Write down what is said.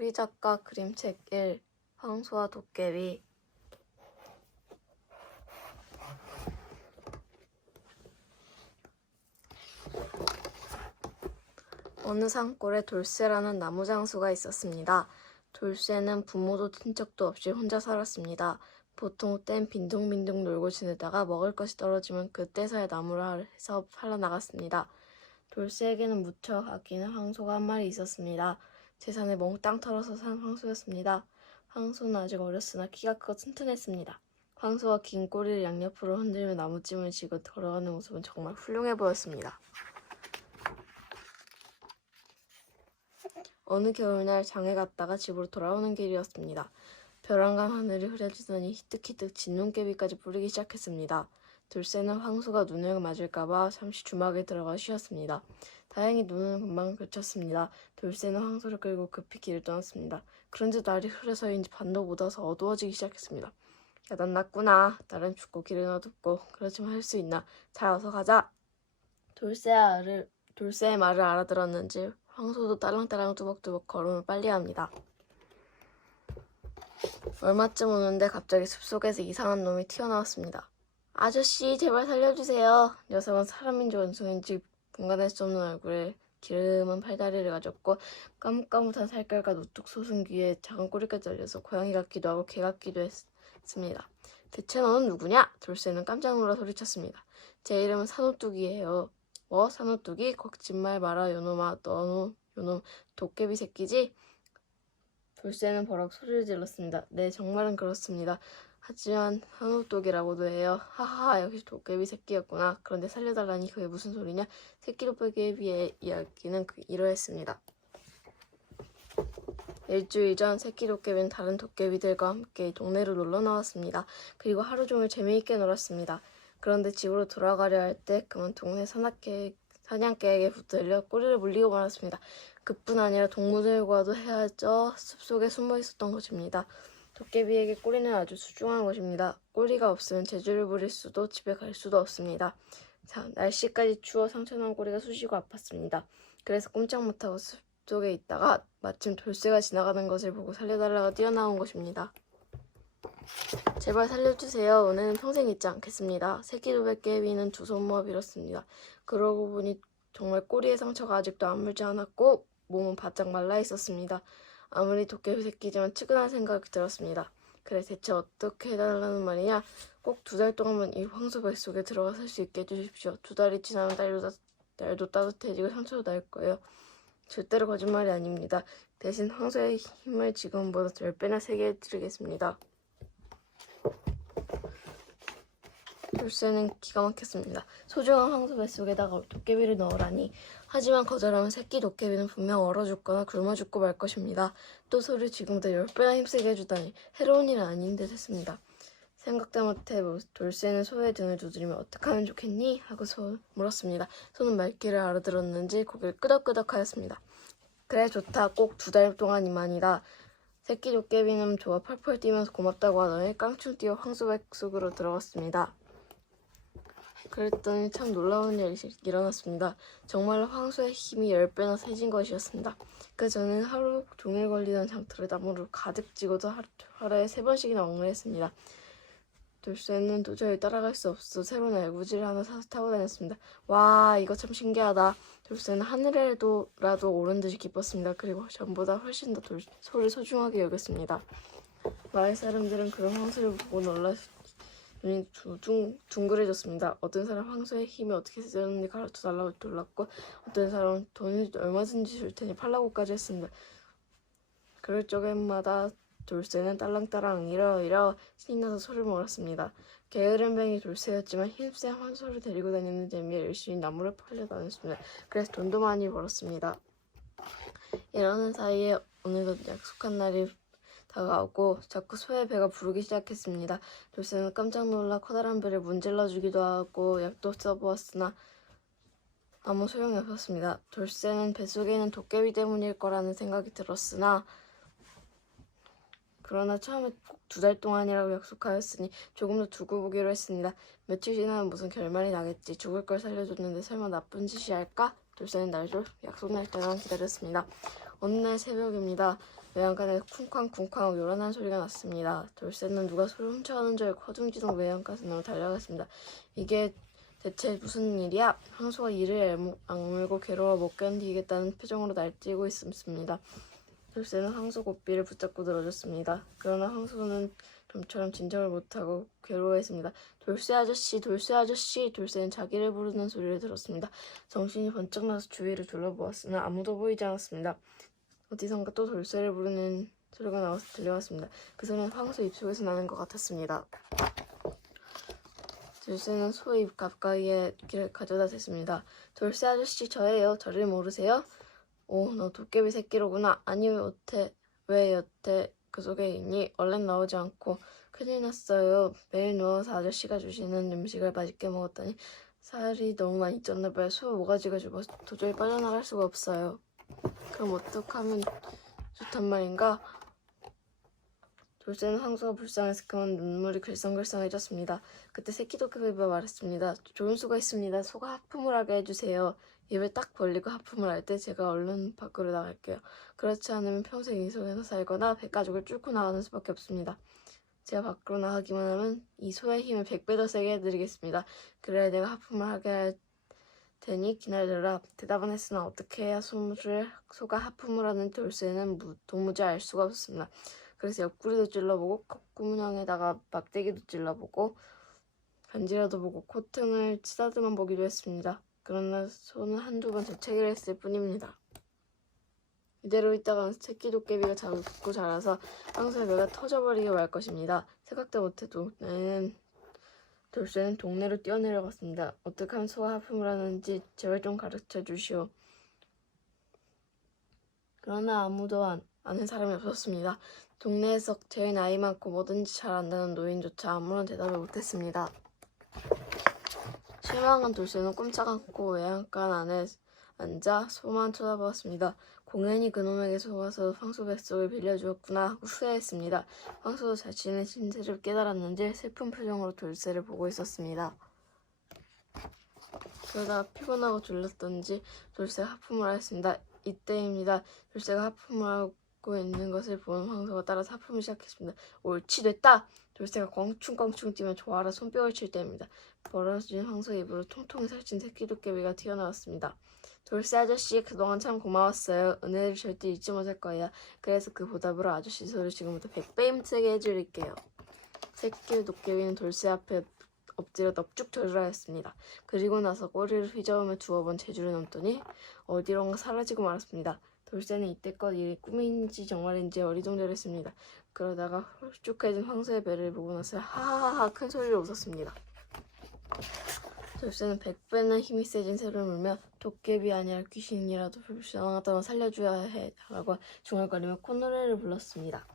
우리 작가 그림책 1 황소와 도깨비. 어느 산골에 돌쇠라는 나무장수가 있었습니다. 돌쇠는 부모도 친척도 없이 혼자 살았습니다. 보통 땐 빈둥빈둥 놀고 지내다가 먹을 것이 떨어지면 그때서야 나무를 해서 팔러 나갔습니다. 돌쇠에게는 무척 아끼는 황소가 한 마리 있었습니다. 재산을 몽땅 털어서 산 황소였습니다. 황소는 아직 어렸으나 키가 크고 튼튼했습니다. 황소가 긴 꼬리를 양옆으로 흔들며 나무찜을 쥐고 걸어가는 모습은 정말 훌륭해 보였습니다. 어느 겨울날 장에 갔다가 집으로 돌아오는 길이었습니다. 벼랑간 하늘이 흐려지더니 희뜩희뜩 진눈깨비까지 뿌리기 시작했습니다. 돌쇠는 황소가 눈을 맞을까봐 잠시 주막에 들어가 쉬었습니다. 다행히 눈은 금방 그쳤습니다. 돌쇠는 황소를 끌고 급히 길을 떠났습니다. 그런데 날이 흐려서인지 반도 못 와서 어두워지기 시작했습니다. 야단 났구나. 날은 춥고 길은 어둡고 그렇지만 할 수 있나. 자, 어서 가자. 돌쇠의 말을 알아들었는지 황소도 딸랑딸랑 뚜벅뚜벅 걸음을 빨리 합니다. 얼마쯤 오는데 갑자기 숲속에서 이상한 놈이 튀어나왔습니다. 아저씨, 제발 살려주세요. 녀석은 사람인지 원숭인지 분간할 수 없는 얼굴에 기름은 팔다리를 가졌고 까뭇까뭇한 살결과 노tuk 솟은 귀에 작은 꼬리까지 달려서 고양이 같기도 하고 개 같기도 했습니다. 대체 너는 누구냐? 돌쇠는 깜짝 놀라 소리쳤습니다. 제 이름은 산호뚝이에요. 뭐? 산호뚝이? 거짓말 마라 요놈아. 너는 요놈 도깨비 새끼지? 돌쇠는 버럭 소리를 질렀습니다. 네, 정말은 그렇습니다. 하지만 산호뚝이라고도 해요. 하하하, 역시 도깨비 새끼였구나. 그런데 살려달라니 그게 무슨 소리냐? 새끼 도깨비의 이야기는 이러했습니다. 일주일 전 새끼 도깨비는 다른 도깨비들과 함께 동네로 놀러 나왔습니다. 그리고 하루 종일 재미있게 놀았습니다. 그런데 집으로 돌아가려 할 때 그만 동네 사냥개에게 붙들려 꼬리를 물리고 말았습니다. 그뿐 아니라 동무들과도 헤어져 숲속에 숨어 있었던 것입니다. 도깨비에게 꼬리는 아주 소중한 것입니다. 꼬리가 없으면 재주를 부릴 수도 집에 갈 수도 없습니다. 자, 날씨까지 추워 상처난 꼬리가 쑤시고 아팠습니다. 그래서 꼼짝 못하고 숲속에 있다가 마침 돌쇠가 지나가는 것을 보고 살려달라고 뛰어나온 것입니다. 제발 살려주세요. 오늘은 평생 잊지 않겠습니다. 새끼 도깨비는 두 손 모아 빌었습니다. 그러고 보니 정말 꼬리의 상처가 아직도 아물지 않았고 몸은 바짝 말라 있었습니다. 아무리 도깨비 새끼지만 측은한 생각이 들었습니다. 그래, 대체 어떻게 해달라는 말이냐? 꼭 2달 동안만 이 황소 뱃속에 들어가 살 수 있게 해주십시오. 2달이 지나면 날도 따뜻해지고 상처도 날 거예요. 절대로 거짓말이 아닙니다. 대신 황소의 힘을 지금보다 10배나 세게 드리겠습니다. 돌쇠는 기가 막혔습니다. 소중한 황소 뱃속에다가 도깨비를 넣으라니. 하지만 거절하면 새끼 도깨비는 분명 얼어 죽거나 굶어 죽고 말 것입니다. 또 소를 지금보다 10배나 힘세게 해주다니 해로운 일은 아닌 듯 했습니다. 생각도 못해 돌쇠는 소의 등을 두드리며 어떻게 하면 좋겠니? 하고 물었습니다. 소는 말귀를 알아들었는지 고개를 끄덕끄덕하였습니다. 그래, 좋다. 꼭 2달 동안이만이다. 새끼 도깨비는 좋아 펄펄 뛰면서 고맙다고 하더니 깡충 뛰어 황소 뱃속으로 들어갔습니다. 그랬더니 참 놀라운 일이 일어났습니다. 정말로 황소의 힘이 10배나 세진 것이었습니다. 그 전에는 하루 종일 걸리던 장터를 나무로 가득 찌고도 하루에 3번씩이나 엉려했습니다. 돌쇠는 도저히 따라갈 수 없어 새로운 알구지를 하나 사서 타고 다녔습니다. 와, 이거 참 신기하다. 돌쇠는 하늘에라도 오른 듯이 기뻤습니다. 그리고 전보다 훨씬 더 소를 소중하게 여겼습니다. 마을 사람들은 그런 황소를 보고 놀라 눈이 둥그레졌습니다. 어떤 사람 황소의 힘이 어떻게 세졌는지 가르쳐달라고 놀랐고 어떤 사람은 돈을 얼마든지 줄 테니 팔라고까지 했습니다. 그럴 적에마다 돌쇠는 딸랑딸랑 이러이러 신나서 소를 몰았습니다. 게으른 뱅이 돌쇠였지만 힘센 황소를 데리고 다니는 재미에 열심히 나무를 팔려 다녔습니다. 그래서 돈도 많이 벌었습니다. 이러는 사이에 어느덧 약속한 날이 다가오고 자꾸 소의 배가 부르기 시작했습니다. 돌쇠는 깜짝 놀라 커다란 배를 문질러주기도 하고 약도 써보았으나 아무 소용이 없었습니다. 돌쇠는 뱃속에 있는 도깨비 때문일 거라는 생각이 들었으나 그러나 처음에 꼭 2달 동안이라고 약속하였으니 조금 더 두고 보기로 했습니다. 며칠 지나면 무슨 결말이 나겠지. 죽을 걸 살려줬는데 설마 나쁜 짓이 할까? 돌쇠는 약속 날짜만 기다렸습니다. 어느 날 새벽입니다. 외양간에 쿵쾅쿵쾅 요란한 소리가 났습니다. 돌쇠는 누가 소리 훔쳐가는 줄 알고 허둥지둥 외양간으로 달려갔습니다. 이게 대체 무슨 일이야? 황소가 이를 악물고 괴로워 못 견디겠다는 표정으로 날뛰고 있었습니다. 돌쇠는 황소 고삐를 붙잡고 늘어졌습니다. 그러나 황소는 좀처럼 진정을 못하고 괴로워했습니다. 돌쇠 아저씨, 돌쇠 아저씨! 돌쇠는 자기를 부르는 소리를 들었습니다. 정신이 번쩍 나서 주위를 둘러보았으나 아무도 보이지 않았습니다. 어디선가 또 돌쇠를 부르는 소리가 나와서 들려왔습니다. 그 소리는 황소 입속에서 나는 것 같았습니다. 돌쇠는 소 입 가까이에 길을 가져다 댔습니다. 돌쇠 아저씨, 저예요. 저를 모르세요? 오, 너 도깨비 새끼로구나. 아니, 왜 여태 그 속에 있니? 얼른 나오지 않고. 큰일 났어요. 매일 누워서 아저씨가 주시는 음식을 맛있게 먹었더니 살이 너무 많이 쪘나 봐요. 소 모가지가 죽어서 도저히 빠져나갈 수가 없어요. 그럼 어떡하면 좋단 말인가? 돌쇠는 황소가 불쌍해서 그만 눈물이 글썽글썽해졌습니다. 그때 새끼 도깨비가 말했습니다. 좋은 수가 있습니다. 소가 하품을 하게 해주세요. 입을 딱 벌리고 하품을 할 때 제가 얼른 밖으로 나갈게요. 그렇지 않으면 평생 이 속에서 살거나 배가죽을 뚫고 나가는 수밖에 없습니다. 제가 밖으로 나가기만 하면 이 소의 힘을 100배 더 세게 해드리겠습니다. 그래야 내가 하품을 하게 할 테니 기다려라. 대답은 했으나 어떻게 해야 소가 하품을 하는 돌쇠는 도무지 알 수가 없었습니다. 그래서 옆구리도 찔러보고 콧구멍에다가 막대기도 찔러보고 간지라도 보고 코등을 치다듬어 보기도 했습니다. 그러나 소는 한두 번 재채기를 했을 뿐입니다. 이대로 있다가는 새끼 도깨비가 자꾸 자라서 황소의 배가 터져버리게 말 것입니다. 생각도 못해도 돌쇠는 동네로 뛰어내려갔습니다. 어떻게 하면 소가 하품을 하는지 제발 좀 가르쳐 주시오. 그러나 아무도 아는 사람이 없었습니다. 동네에서 제일 나이 많고 뭐든지 잘 안다는 노인조차 아무런 대답을 못했습니다. 실망한 돌쇠는 꼼짝 않고 외양간 안에 앉아 소만 쳐다보았습니다. 공연히 그놈에게 속아서 황소 뱃속을 빌려주었구나 하고 후회했습니다. 황소도 자신의 신세를 깨달았는지 슬픈 표정으로 돌쇠를 보고 있었습니다. 그러다 피곤하고 졸렸던지 돌쇠가 하품을 하였습니다. 이때입니다. 돌쇠가 하품을 하고 있는 것을 본 황소가 따라서 하품을 시작했습니다. 옳지, 됐다! 돌쇠가 껑충껑충 뛰며 조아라 손뼉을 칠 때입니다. 벌어진 황소 입으로 통통이 살찐 새끼 도깨비가 튀어나왔습니다. 돌쇠 아저씨, 그동안 참 고마웠어요. 은혜를 절대 잊지 못할 거예요. 그래서 그 보답으로 아저씨 소를 지금부터 100배 힘세게 해드릴게요. 새끼 도깨비는 돌쇠 앞에 엎드려 넙죽 절을 하였습니다. 그리고 나서 꼬리를 휘저으며 두어 번 제주를 넘더니 어디론가 사라지고 말았습니다. 돌쇠는 이때껏 일이 꿈인지 정말인지 어리둥절했습니다. 그러다가 홀쭉해진 황소의 배를 보고 나서 하하하하 큰 소리로 웃었습니다. 돌쇠는 100배나 힘이 세진 새를 물며 도깨비 아니라 귀신이라도 불쌍하다고 살려줘야 해 라고 중얼거리며 콧노래를 불렀습니다.